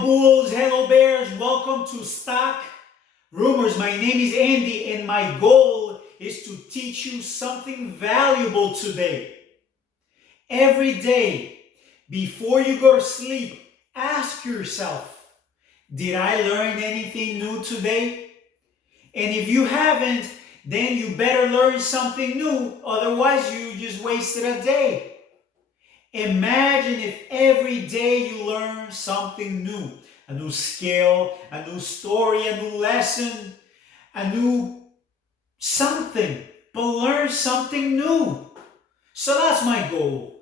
Hello Bulls, hello Bears, welcome to Stock Rumors. My name is Andy and my goal is to teach you something valuable today. Every day, before you go to sleep, ask yourself, did I learn anything new today? And if you haven't, then you better learn something new, otherwise you just wasted a day. Imagine if every day you learn something new, a new skill, a new story, a new lesson, a new something, but learn something new. So that's my goal.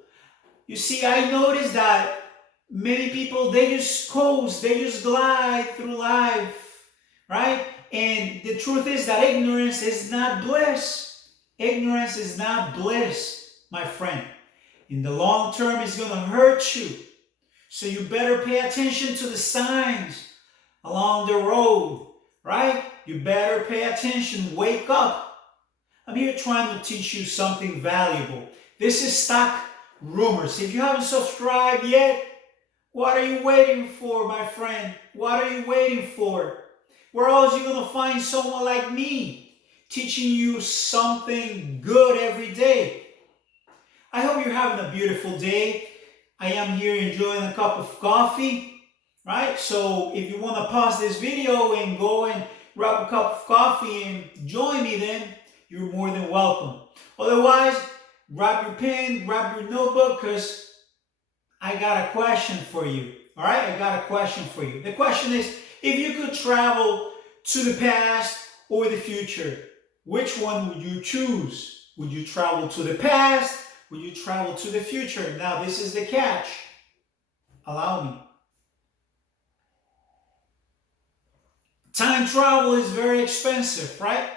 You see, I noticed that many people, they just coast, they just glide through life, right? And the truth is that ignorance is not bliss. Ignorance is not bliss, my friend. In the long term, it's going to hurt you. So you better pay attention to the signs along the road, right? You better pay attention. Wake up. I'm here trying to teach you something valuable. This is Stock Rumors. If you haven't subscribed yet, what are you waiting for, my friend? What are you waiting for? Where else are you going to find someone like me teaching you something good every day? I hope you're having a beautiful day. I am here enjoying a cup of coffee, right? So if you want to pause this video and go and grab a cup of coffee and join me, then you're more than welcome. Otherwise, grab your pen, grab your notebook, because I got a question for you. All right, I got a question for you. The question is, if you could travel to the past or the future, which one would you choose? Would you travel to the past? Would you travel to the future? Now, this is the catch. Allow me. Time travel is very expensive, right?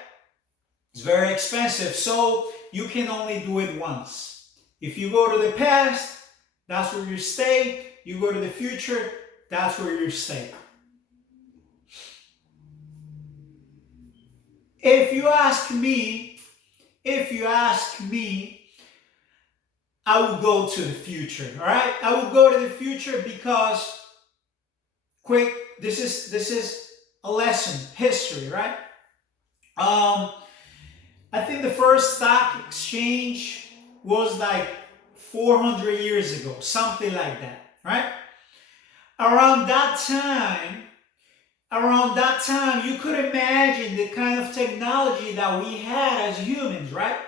It's very expensive, so you can only do it once. If you go to the past, that's where you stay. You go to the future, that's where you stay. If you ask me, I would go to the future, all right? I would go to the future because, this is a lesson, history, right? I think the first stock exchange was like 400 years ago, something like that, right? Around that time, you could imagine the kind of technology that we had as humans, right?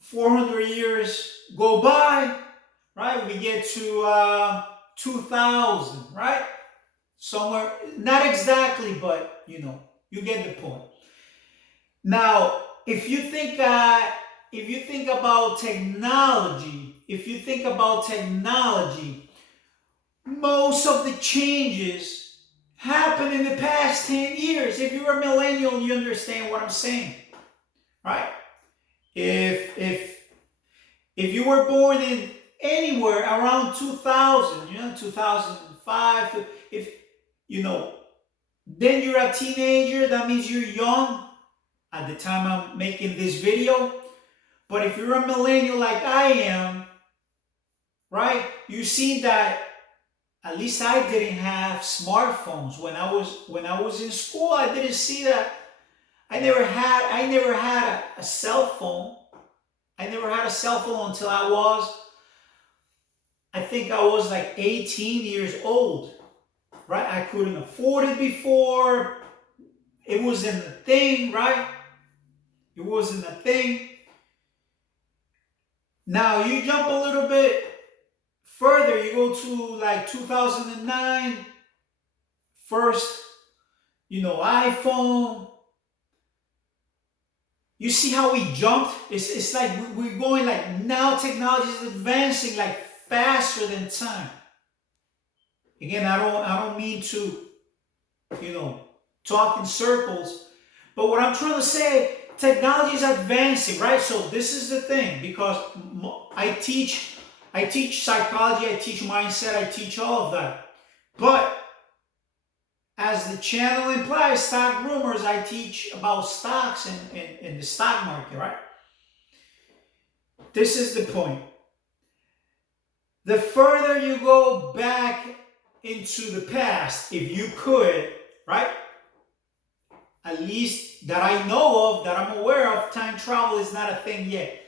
400 years go by, right? We get to 2000, right? Somewhere, not exactly, but you get the point. Now, if you think about technology, most of the changes happen in the past 10 years. If you're a millennial, you understand what I'm saying, right? If you were born in anywhere around 2000, 2005, then you're a teenager. That means you're young at the time I'm making this video. But if you're a millennial like I am, right? You see that at least I didn't have smartphones when I was in school. I didn't see that. I never had a cell phone. I never had a cell phone until I think I was like 18 years old, right? I couldn't afford it before. It wasn't a thing, right? It wasn't a thing. Now you jump a little bit further, you go to like 2009, first, iPhone. You see how we jumped? It's like we're going like, now technology is advancing like faster than time. Again, I don't mean to, talk in circles, but what I'm trying to say, technology is advancing, right? So this is the thing, because I teach psychology, I teach mindset, I teach all of that. But as the channel implies, Stock Rumors, I teach about stocks and the stock market, right? This is the point. the further you go back into the past, if you could, right? At least that I know of, that I'm aware of, time travel is not a thing yet.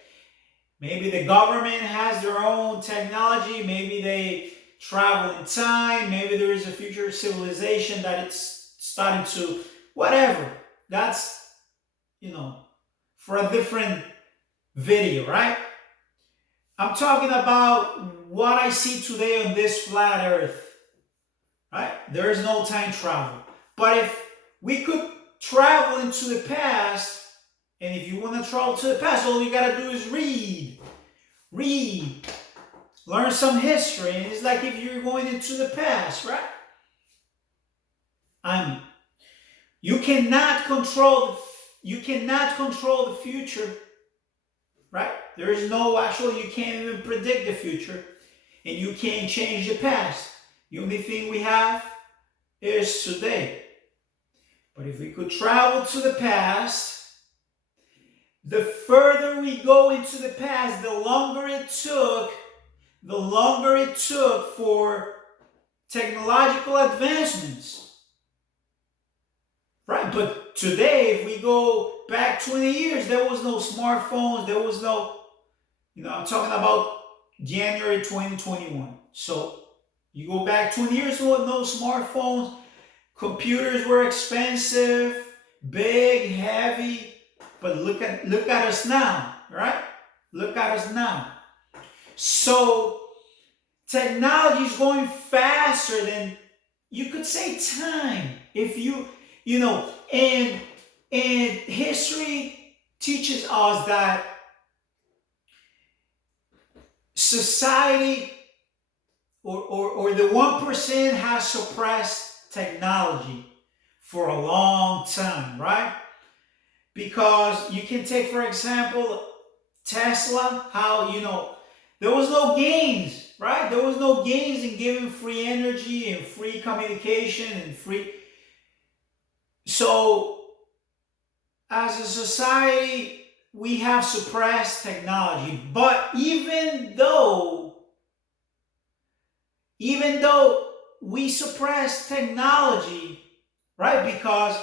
Maybe the government has their own technology. Maybe they travel in time. Maybe there is a future civilization that it's starting to, whatever. That's, for a different video, right? I'm talking about what I see today on this flat earth, right? There is no time travel. But if we could travel into the past, and if you want to travel to the past, all you got to do is read, learn some history. And it's like if you're going into the past, right? I mean, you cannot control the future, right? There is no, actually, you can't even predict the future, and you can't change the past. The only thing we have is today. But if we could travel to the past, the further we go into the past, the longer it took for technological advancements. Right? But today, if we go back 20 years, there was no smartphones, there was no, I'm talking about January 2021. So you go back 20 years with no smartphones, computers were expensive, big, heavy, but look at us now, right? Look at us now. So technology is going faster than, you could say, time. If and history teaches us that society or the 1% has suppressed technology for a long time, right? Because you can take, for example, Tesla, how, there was no gains, right? There was no gains in giving free energy and free communication and free. So, as a society, we have suppressed technology. But even though we suppress technology, right? Because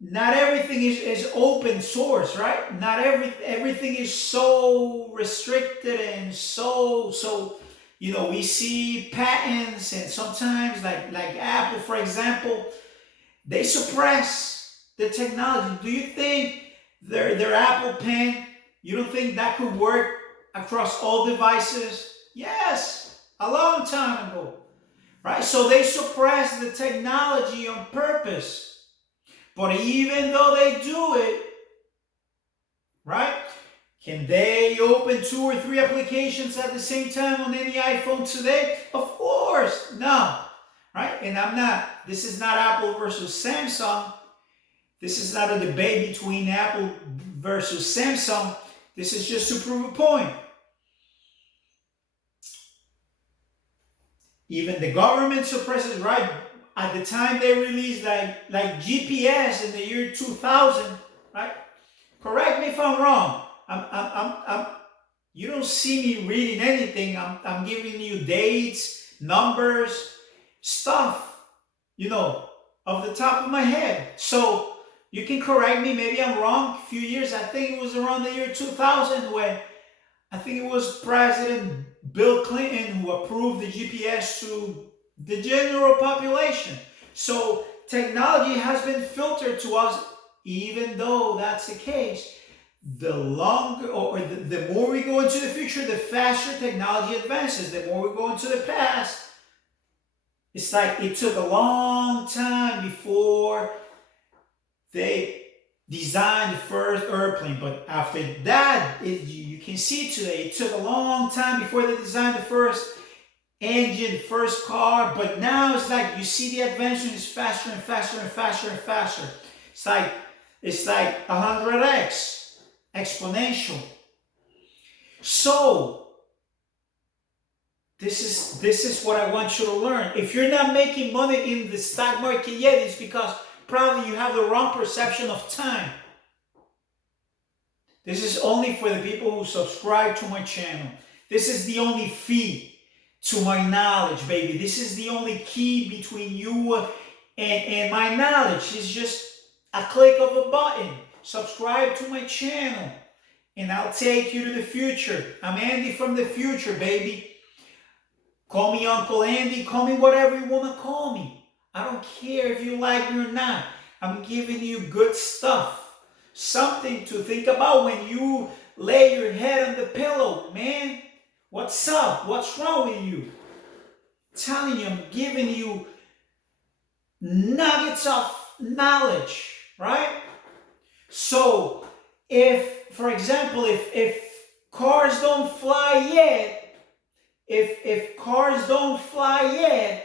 not everything is open source, right? Not everything is so restricted and so we see patents, and sometimes like Apple, for example, they suppress the technology. Do you think their Apple Pen, you don't think that could work across all devices? Yes, a long time ago, right? So they suppress the technology on purpose. But even though they do it, right? Can they open 2 or 3 applications at the same time on any iPhone today? Of course, no. Right? And this is not Apple versus Samsung. This is not a debate between Apple versus Samsung. This is just to prove a point. Even the government suppresses, right? At the time they released like GPS in the year 2000, right? Correct me if I'm wrong. You don't see me reading anything. I'm giving you dates, numbers, stuff, off the top of my head. So you can correct me. Maybe I'm wrong. A few years, I think it was around the year 2000 when I think it was President Bill Clinton who approved the GPS to the general population. So technology has been filtered to us. Even though that's the case, the longer or the more we go into the future, the faster technology advances. The more we go into the past, it's like it took a long time before they designed the first airplane. But after that, you can see today, it took a long time before they designed the first engine, first car. But now it's like you see the advancement is faster and faster and faster and faster. It's like 100x, exponential. So this is what I want you to learn. If you're not making money in the stock market yet, it's because probably you have the wrong perception of time. This is only for the people who subscribe to my channel. This is the only fee. to my knowledge, baby. This is the only key between you and my knowledge. It's just a click of a button. Subscribe to my channel, and I'll take you to the future. I'm Andy from the future, baby. Call me Uncle Andy. Call me whatever you want to call me. I don't care if you like me or not. I'm giving you good stuff. Something to think about when you lay your head on the pillow, man. What's up? What's wrong with you? I'm telling you, I'm giving you nuggets of knowledge, right? So, if, for example, if cars don't fly yet, if cars don't fly yet,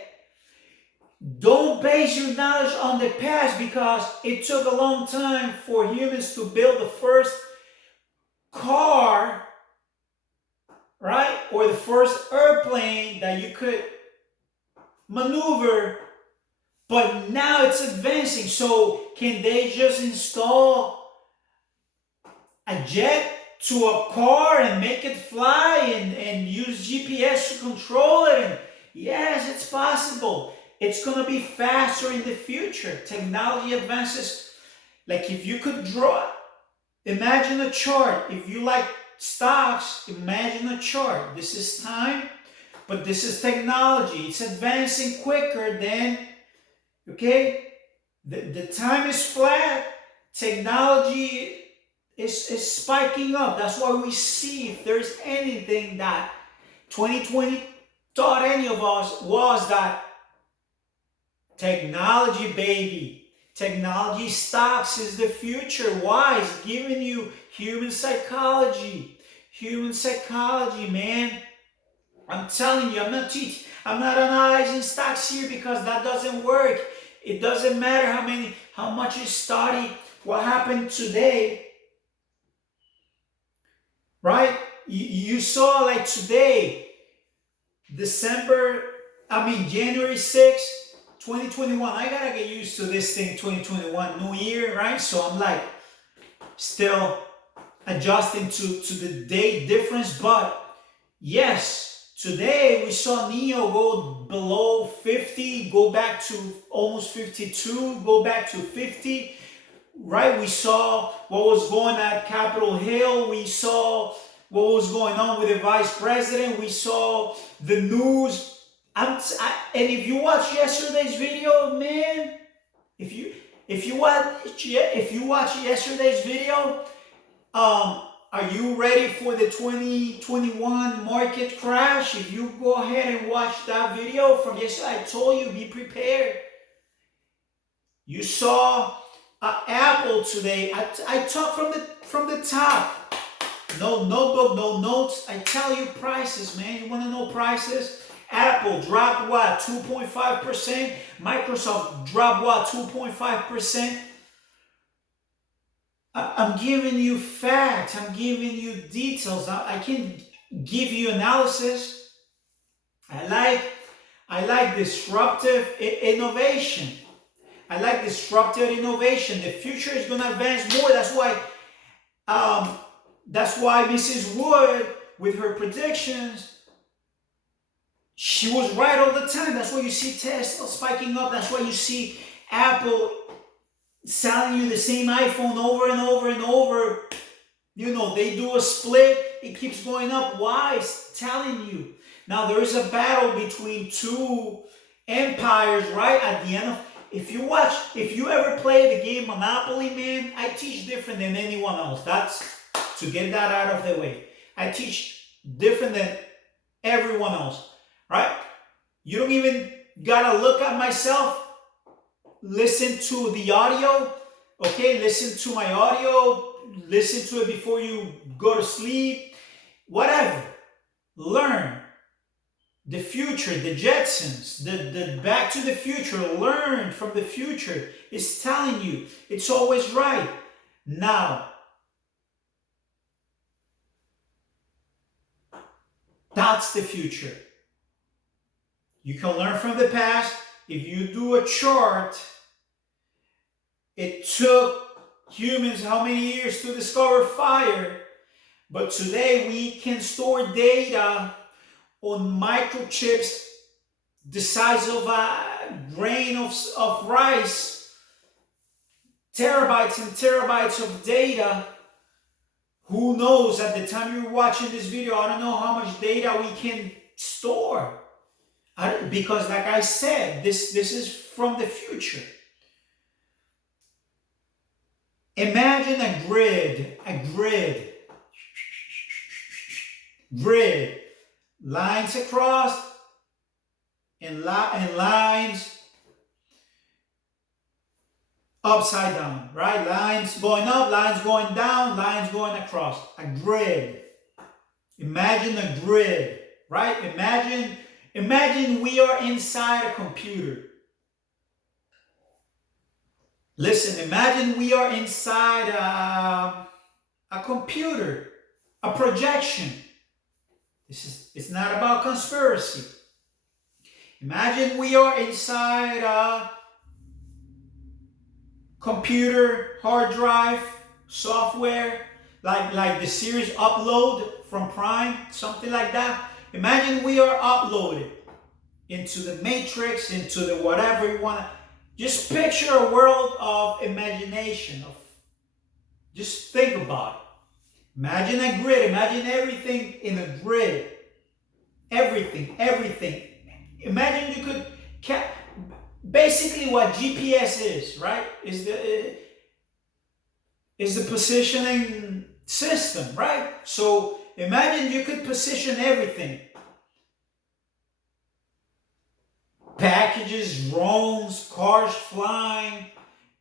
don't base your knowledge on the past, because it took a long time for humans to build the first car, right? Or the first airplane that you could maneuver. But now it's advancing. So can they just install a jet to a car and make it fly and use GPS to control it? And yes, it's possible. It's going to be faster in the future. Technology advances. Like if you could draw, imagine a chart. If you like stocks, imagine a chart. This is time, but this is technology. It's advancing quicker than, okay? The time is flat. Technology is spiking up. That's why we see, if there's anything that 2020 taught any of us, was that technology, baby. Technology stocks is the future. Why? It's giving you human psychology. Human psychology, man. I'm telling you, I'm not analyzing stocks here, because that doesn't work. It doesn't matter how much you study what happened today, right? You saw, like today, January 6th, 2021. I gotta get used to this thing, 2021, new year, right? So I'm like still adjusting to the date difference. But yes, today we saw NIO go below 50, go back to almost 52, go back to 50, right? We saw what was going on at Capitol Hill. We saw what was going on with the vice president. We saw the news. And if you watch yesterday's video, man, if you watch yesterday's video, are you ready for the 2021 market crash? If you go ahead and watch that video from yesterday, I told you, be prepared. You saw Apple today. I talk from the top. No notebook, no notes. I tell you prices, man. You want to know prices? Apple dropped what? 2.5%. Microsoft dropped what? 2.5%. I'm giving you facts. I'm giving you details. I can give you analysis. I like disruptive innovation. I like disruptive innovation. The future is going to advance more. That's why Mrs. Wood, with her predictions, she was right all the time. That's why you see Tesla spiking up. That's why you see Apple selling you the same iPhone over and over and over. You know, they do a split, it keeps going up. Why? It's telling you. Now there is a battle between two empires, right? At the end of, if you ever play the game Monopoly, man, I teach different than anyone else. That's to get that out of the way. I teach different than everyone else, right? You don't even gotta look at myself. Listen to the audio, okay? Listen to my audio. Listen to it before you go to sleep. Whatever. Learn. The future, the Jetsons, the Back to the Future. Learn from the future. It's telling you. It's always right. Now, that's the future. You can learn from the past. If you do a chart, it took humans how many years to discover fire? But today we can store data on microchips the size of a grain of rice, terabytes and terabytes of data. Who knows, at the time you're watching this video, I don't know how much data we can store. Because like I said, this is from the future. Imagine a grid, lines across and lines upside down, right? Lines going up, lines going down, lines going across. A grid. Imagine a grid, right? Imagine we are inside a computer. Listen, imagine we are inside a computer, a projection. It's not about conspiracy. Imagine we are inside a computer, hard drive, software, like the series Upload from Prime, something like that. Imagine we are uploaded into the matrix, into the whatever you want to. Just picture a world of imagination. Just think about it. Imagine a grid. Imagine everything in a grid. Everything. Imagine you could basically what GPS is, right? Is the positioning system, right? So imagine you could position everything. Packages, drones, cars flying.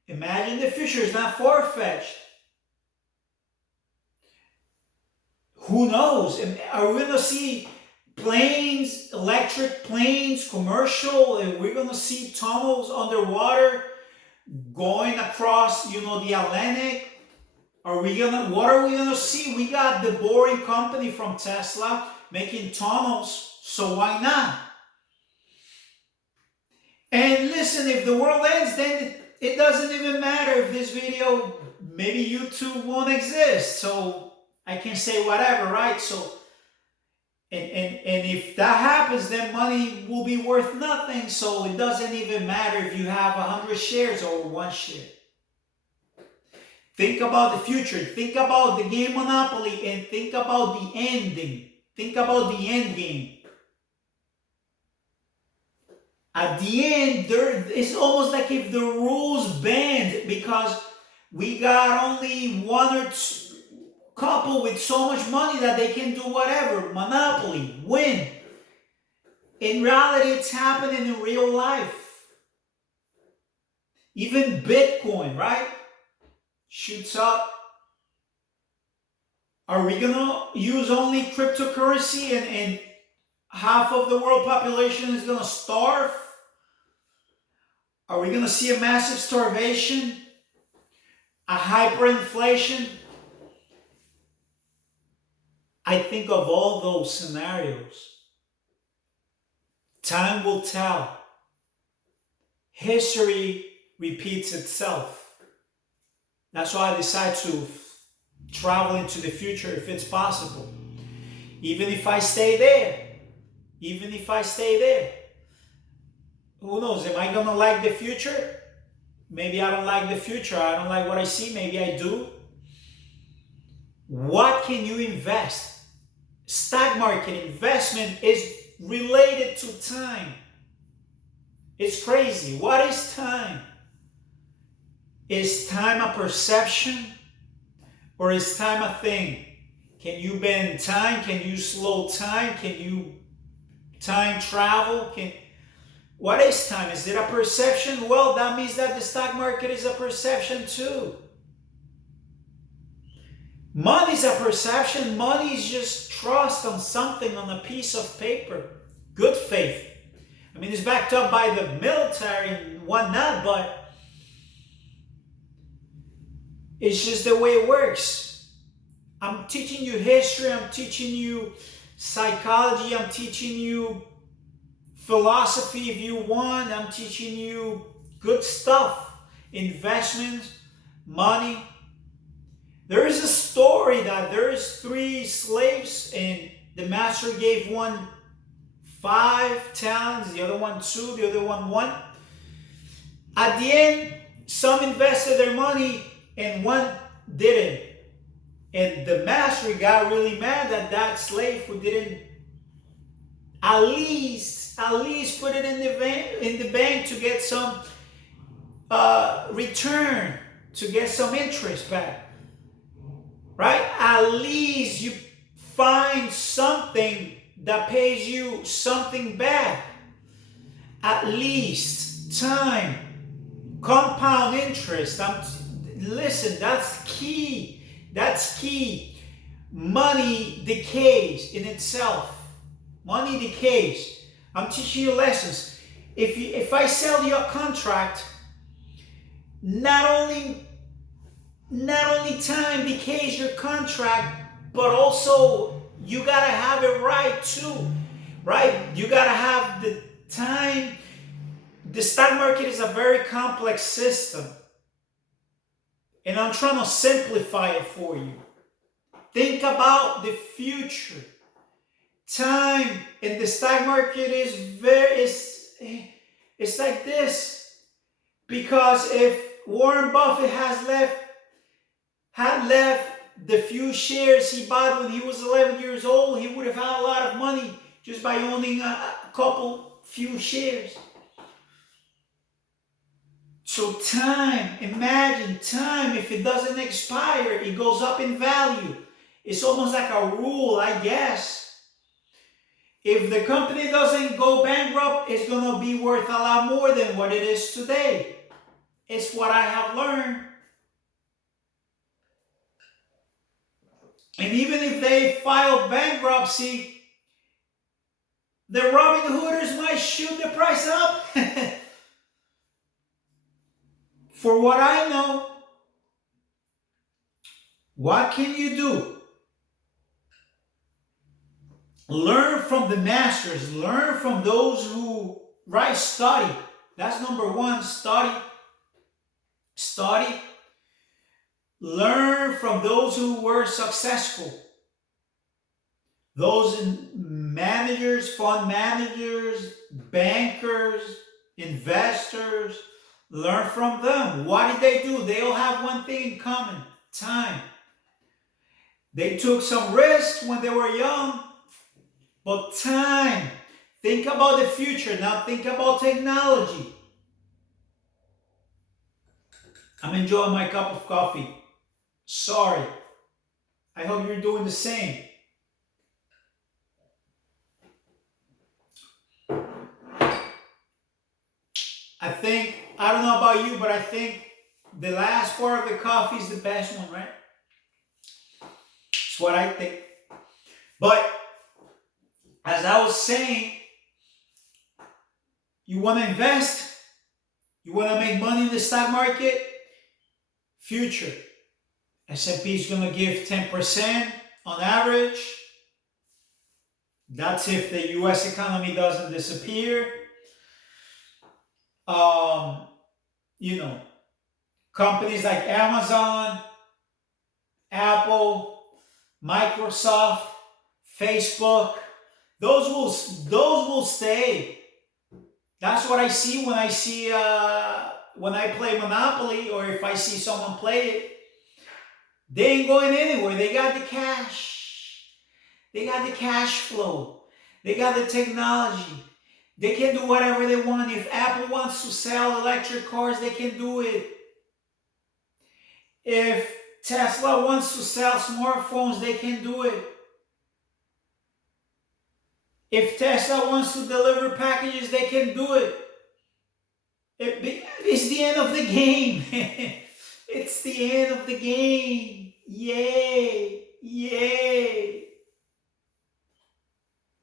Imagine the future. It's not far-fetched. Who knows? Are we going to see planes, electric planes, commercial? We're going to see tunnels underwater going across, the Atlantic. What are we going to see? We got the Boring Company from Tesla making tunnels, so why not? And listen, if the world ends, then it doesn't even matter if this video, maybe YouTube won't exist. So I can say whatever, right? So, and if that happens, then money will be worth nothing. So it doesn't even matter if you have 100 shares or 1 share. Think about the future. Think about the game Monopoly and think about the ending. Think about the end game. At the end, it's almost like if the rules bend because we got only one or two couple with so much money that they can do whatever. Monopoly, win. In reality, it's happening in real life. Even Bitcoin, right? Shoots up. Are we going to use only cryptocurrency and half of the world population is going to starve? Are we going to see a massive starvation? A hyperinflation? I think of all those scenarios. Time will tell. History repeats itself. That's why I decide to travel into the future if it's possible. Even if I stay there. Who knows? Am I going to like the future? Maybe I don't like the future. I don't like what I see. Maybe I do. What can you invest? Stock market investment is related to time. It's crazy. What is time? Is time a perception or is time a thing? Can you bend time? Can you slow time? Can you time travel? What is time? Is it a perception? Well, that means that the stock market is a perception too. Money is a perception. Money is just trust on something, on a piece of paper. Good faith. I mean, it's backed up by the military and whatnot, but it's just the way it works. I'm teaching you history. I'm teaching you psychology. I'm teaching you philosophy if you want. I'm teaching you good stuff. Investments, money. There is a story that there is 3 slaves and the master gave one 5 talents, the other one 2, the other one 1. At the end, some invested their money and one didn't. And the master got really mad at that slave who didn't at least put it in the bank to get some return, to get some interest back. Right? At least you find something that pays you something back. At least time, compound interest. Listen, that's key. That's key. Money decays in itself. Money decays. I'm teaching you lessons. If I sell you a contract, not only time decays your contract, but also you gotta have it right too, right? You gotta have the time. The stock market is a very complex system, and I'm trying to simplify it for you. Think about the future. Time in the stock market is it's like this, because if Warren Buffett had left the few shares he bought when he was 11 years old, he would have had a lot of money just by owning a few shares. So time, imagine time, if it doesn't expire, it goes up in value. It's almost like a rule, I guess. If the company doesn't go bankrupt, it's going to be worth a lot more than what it is today. It's what I have learned. And even if they file bankruptcy, the Robin Hooders might shoot the price up. For what I know, what can you do? Learn from the masters. Learn from those who study. That's number one. Study. Learn from those who were successful. Those managers, fund managers, bankers, investors. Learn from them. What did they do? They all have one thing in common: time. They took some risks when they were young, but time. Think about the future. Now think about technology. I'm enjoying my cup of coffee. Sorry. I hope you're doing the same. I don't know about you, but I think the last part of the coffee is the best one, right? That's what I think. But as I was saying, you want to invest, you want to make money in the stock market, future. S&P is going to give 10% on average. That's if the US economy doesn't disappear. Companies like Amazon, Apple, Microsoft, Facebook, those will stay. That's what I see when I play Monopoly, or if I see someone play it. They ain't going anywhere. They got the cash. They got the cash flow. They got the technology. They can do whatever they want. If Apple wants to sell electric cars, they can do it. If Tesla wants to sell smartphones, they can do it. If Tesla wants to deliver packages, they can do it. It's the end of the game. It's the end of the game. Yay! Yay!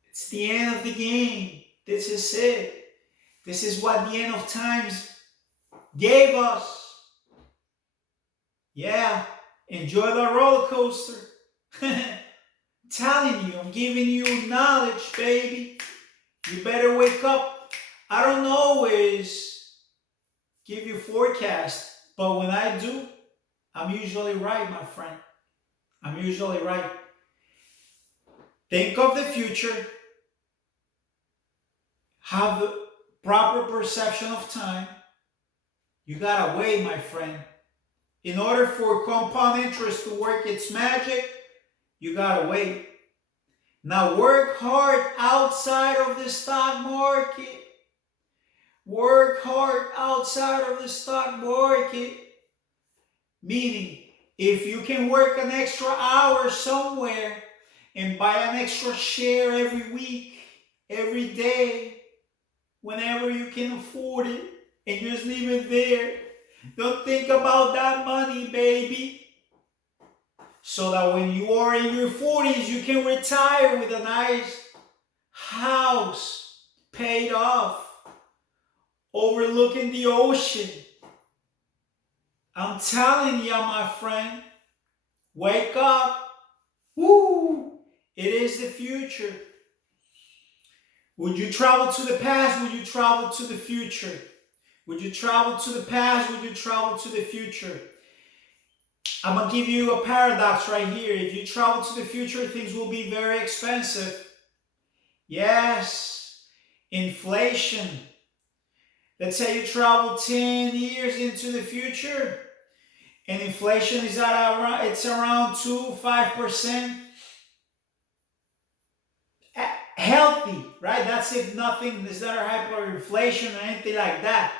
It's the end of the game. This is it. This is what the end of times gave us. Yeah, enjoy the roller coaster. Telling you, I'm giving you knowledge, baby. You better wake up. I don't always give you forecast, but when I do, I'm usually right, my friend. I'm usually right. Think of the future. have the proper perception of time, you gotta wait, my friend. In order for compound interest to work its magic, you gotta wait. Now work hard outside of the stock market. Work hard outside of the stock market. Meaning, if you can work an extra hour somewhere and buy an extra share every week, every day, whenever you can afford it, and just leave it there. Don't think about that money, baby. So that when you are in your 40s, you can retire with a nice house paid off, overlooking the ocean. I'm telling you, my friend, wake up. Woo! It is the future. Would you travel to the past? Would you travel to the future? Would you travel to the past? Would you travel to the future? I'm going to give you a paradox right here. If you travel to the future, things will be very expensive. Yes, inflation. Let's say you travel 10 years into the future and inflation is around 2-5%. Healthy, right? That's if nothing, there's not a hyperinflation or anything like that.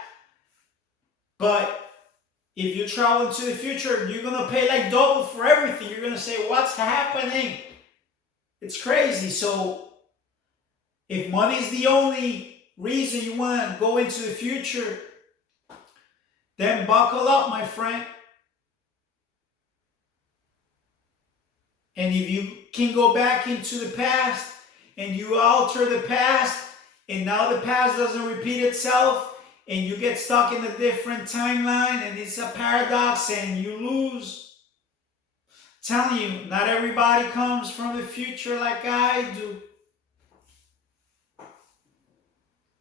But if you travel into the future, you're going to pay like double for everything. You're going to say, what's happening? It's crazy. So if money is the only reason you want to go into the future, then buckle up, my friend. And if you can go back into the past and you alter the past, and now the past doesn't repeat itself, and you get stuck in a different timeline, and it's a paradox, and you lose. I'm telling you, not everybody comes from the future like I do.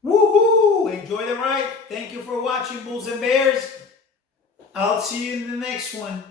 Woohoo! Enjoy the ride. Thank you for watching, Bulls and Bears. I'll see you in the next one.